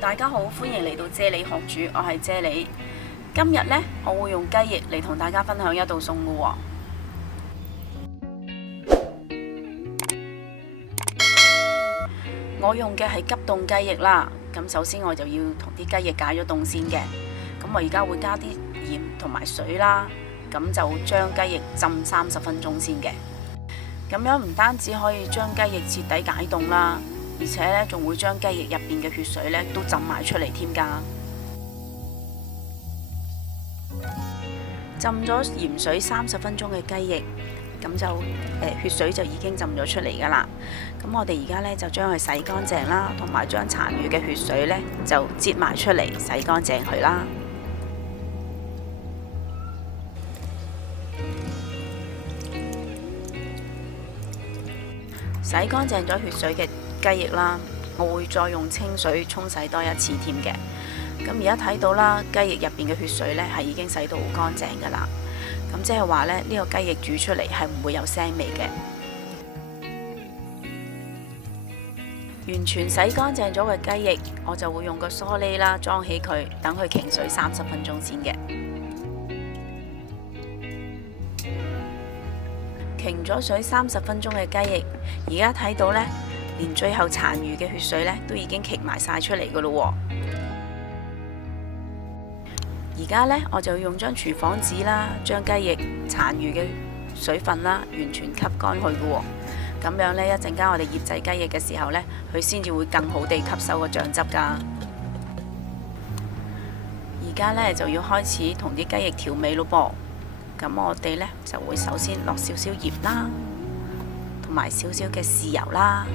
大家好，歡迎嚟到啫喱學煮，我係啫喱。今日呢，我會用雞翼嚟同大家分享一道餸噶喎。我用嘅係急凍雞翼啦。咁首先我就要同啲雞翼解咗凍先嘅。咁我而家會加啲鹽同埋水啦。咁就將雞翼浸30分鐘先嘅。咁樣唔單止可以將雞翼徹底解凍啦，而且呢仲會將雞翼入邊嘅血水呢都浸埋出嚟添㗎。浸咗鹽水30分鐘嘅雞翼，咁就血水就已經浸咗出嚟㗎啦。咁我哋而家呢就將佢洗乾淨啦，同埋將殘餘嘅血水呢就擠埋出嚟，洗乾淨佢啦。洗乾淨咗血水嘅雞翼啦，我會再用清水沖洗多一次添嘅。咁而家睇到啦，雞翼入邊嘅血水呢係已經洗到好乾淨㗎啦。咁即係話呢，呢個雞翼煮出嚟係唔會有腥味嘅。完全洗乾淨咗嘅雞翼，我就會用個梳喱啦裝起佢，等佢擎水30分鐘先嘅。擎咗水30分鐘嘅雞翼，而家睇到呢，連最後殘餘嘅血水呢都已經擎埋晒出嚟噶咯。而家呢，我就用張廚房紙啦，將雞翼殘餘嘅水分啦完全吸乾去噶。咁樣呢，一陣間我哋醃製雞翼嘅時候呢，佢先至會更好地吸收個醬汁噶。而家呢，就要開始同啲雞翼調味咯噃。咁我哋呢，就會首先落少少鹽啦，同埋少少嘅豉油啦，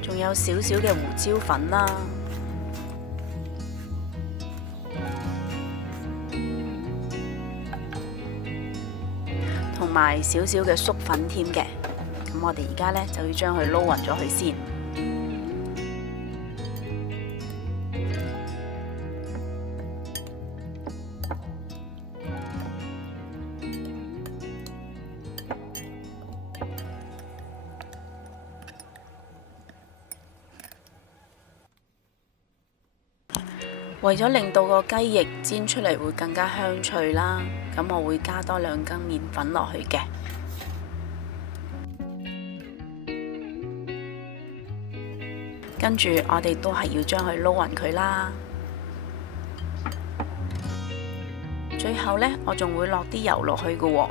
仲有少少嘅胡椒粉啦，同埋少少嘅粟粉添嘅。咁我哋而家呢，就要將佢撈勻咗佢先。為咗令到個雞翼煎出嚟會更加香脆啦，咁我會加多2羹麵粉落去嘅。跟住我哋都係要將佢撈勻佢啦。最後呢，我仲會落啲油落去嘅喎，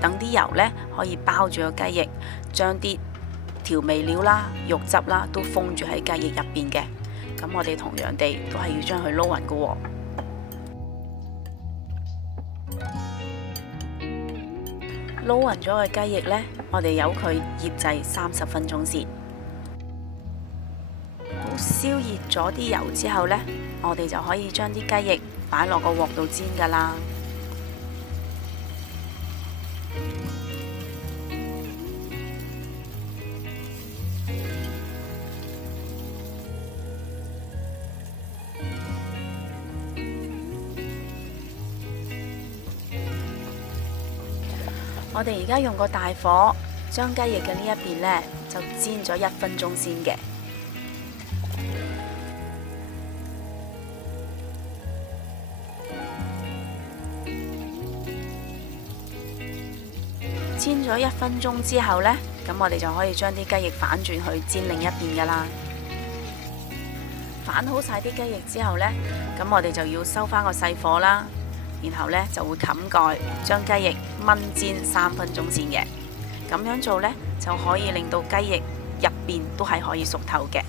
等啲油呢可以包住個雞翼，將啲調味料啦、肉汁啦都封住喺雞翼入邊嘅。咁我哋同樣地都係要將佢撈勻嘅喎。撈勻咗嘅雞翼呢，我哋由佢醃製30分鐘先。好，燒熱咗啲油之後呢，我哋就可以將啲雞翼擺落個鑊度煎㗎啦。我哋而家用個大火，將雞翼嘅呢一邊呢，就煎咗1分鐘先嘅。煎咗1分鐘之後呢，咁我哋就可以將啲雞翼反轉去煎另一邊㗎啦。反好晒啲雞翼之後呢，咁我哋就要收返個細火啦。然後呢，就會冚蓋，將雞翼燜煎3分鐘先嘅。咁樣做呢，就可以令到雞翼入邊都係可以熟透嘅。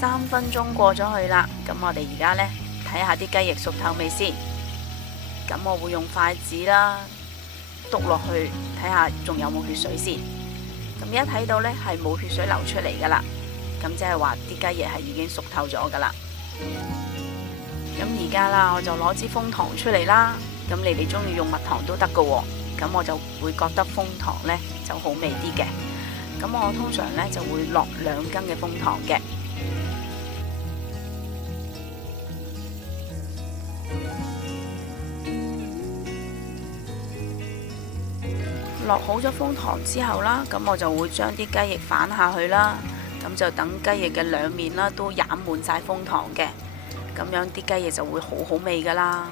3分鐘過咗去啦，咁我哋而家呢，睇下啲雞翼熟透未先。咁我會用筷子啦，篤落去睇下仲有冇血水先。咁一睇到呢，係冇血水流出嚟噶啦，咁即係話啲雞翼係已經熟透咗噶啦。咁而家啦，我就攞支楓糖出嚟啦。咁你哋中意用蜜糖都得噶喎。咁我就會覺得楓糖呢就好味啲嘅。咁我通常呢就會落2羹嘅楓糖嘅。落好咗楓糖之後啦，咁我就會將啲雞翼反下去啦，咁就等雞翼嘅兩面啦都染滿晒楓糖嘅，咁樣啲雞翼就會好好味噶啦。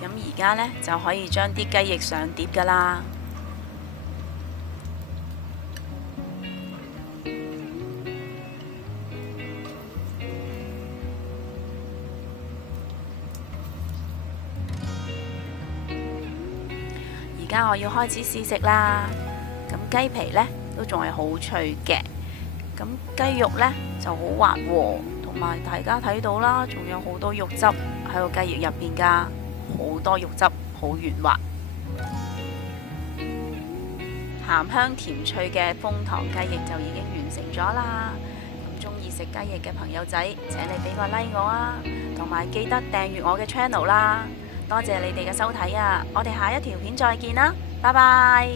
咁而家呢，就可以將啲雞翼上碟噶啦。而家我要開始試食啦。咁雞皮呢都仲係好脆嘅，咁雞肉呢就好滑和，同埋大家睇到啦，仲有好多肉汁喺個雞翼入邊噶，好多肉汁，好圓滑，鹹香甜脆嘅楓糖雞翼就已經完成咗啦。咁中意食雞翼嘅朋友仔，請你俾個 like 我啊，同埋記得訂閱我嘅 channel 啦。多謝你哋嘅收睇啊！我哋下一條片再見啦，拜拜。